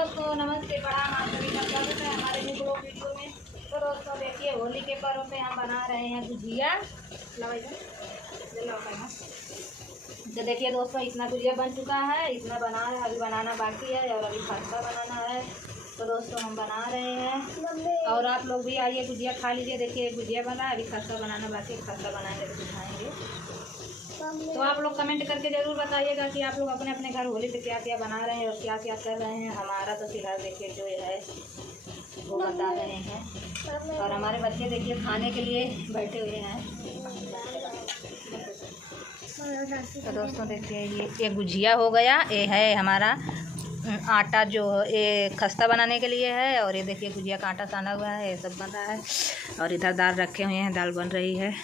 दोस्तों नमस्ते, प्रणाम। आप सभी का स्वागत है हमारे वीडियो में। तो दोस्तों देखिए, होली के पर्व पे हम बना रहे हैं गुजिया। तो देखिए दोस्तों, इतना गुजिया बन चुका है, इतना बना है, अभी बनाना बाकी है और अभी खस्ता बनाना है। तो दोस्तों हम बना रहे हैं और आप लोग भी आइए गुजिया खा लीजिए। देखिए गुजिया बना है, अभी खस्ता बनाना बाकी है, खस्ता बनाएंगे तो दिखाएंगे। तो आप लोग कमेंट करके ज़रूर बताइएगा कि आप लोग अपने अपने घर होली पे क्या क्या बना रहे हैं और क्या क्या कर रहे हैं। हमारा तो फिलहाल देखिए जो है वो बता रहे हैं और हमारे बच्चे देखिए खाने के लिए बैठे हुए हैं। तो दोस्तों देखिए ये गुजिया हो गया, ये है हमारा आटा जो ये खस्ता बनाने के लिए है, और ये देखिए गुजिया का आटा साना हुआ है, ये सब बन रहा है। और इधर दाल रखे हुए हैं, दाल बन रही है।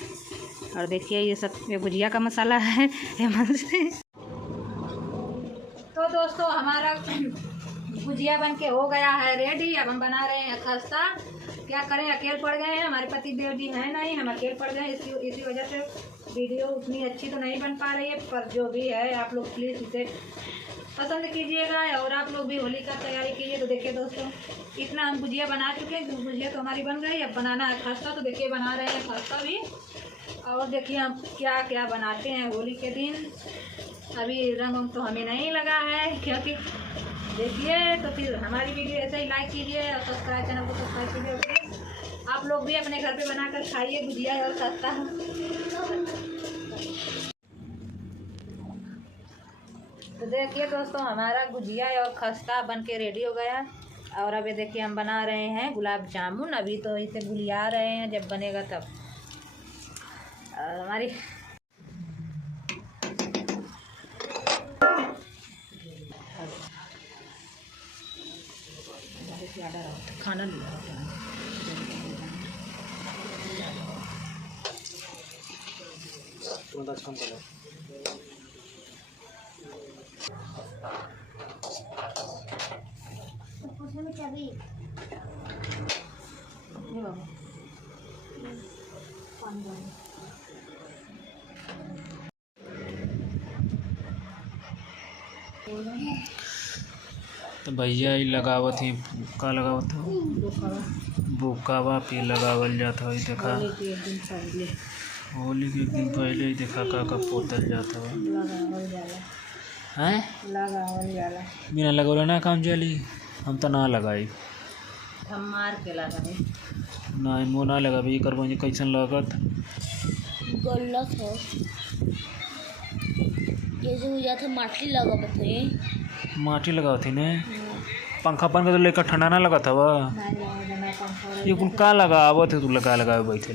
और देखिए ये सब ये गुजिया का मसाला है तो दोस्तों हमारा गुजिया बन के हो गया है रेडी। अब हम बना रहे हैं खस्ता। क्या करें, अकेले पड़ गए हैं, हमारे पति देव जी हैं नहीं, हम अकेले पड़ गए हैं। इसी वजह से वीडियो उतनी अच्छी तो नहीं बन पा रही है, पर जो भी है आप लोग प्लीज़ इसे पसंद कीजिएगा और आप लोग भी होली का तैयारी कीजिए। तो देखिए दोस्तों, इतना हम गुजिया बना चुके हैं, गुजिया तो हमारी बन गई। अब बनाना है खस्ता, तो देखिए बना रहे हैं खस्ता भी। और देखिए हम क्या क्या बनाते हैं होली के दिन। अभी रंग तो हमें नहीं लगा है, क्योंकि देखिए तो फिर हमारी वीडियो ऐसे ही लाइक कीजिए और सब्सक्राइब, चैनल को सब्सक्राइब कीजिए। आप लोग भी अपने घर पे बनाकर खाइए गुजिया और खस्ता। तो देखिए दोस्तों, हमारा गुजिया और खस्ता बन के रेडी हो गया। और अभी देखिए हम बना रहे हैं गुलाब जामुन। अभी तो इसे गुलिया रहे हैं, जब बनेगा तब। और हमारी खाना नहीं तो भैया ही लगावत ही का लगावत हो बुकावा पे लगावल जाता है। देखा होली के एक दिन पहले ही देखा का पोतल जाता है, लगावल जाला। बिना लगौले ना काम चली। हम तो ना लगाई, हम मार के लगाए ना मो ना लगा भाई करबो कैसन लगत गलत है। ये जो या था माटी लगा थे, माटी लगावत थी ने पंखा बन के तो लेकर ठंडा ना लगा था वह। ये कुल का लगावत है, तू लगा बैठे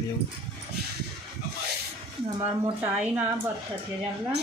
हमार मोटाई ना बढ़त है जानला।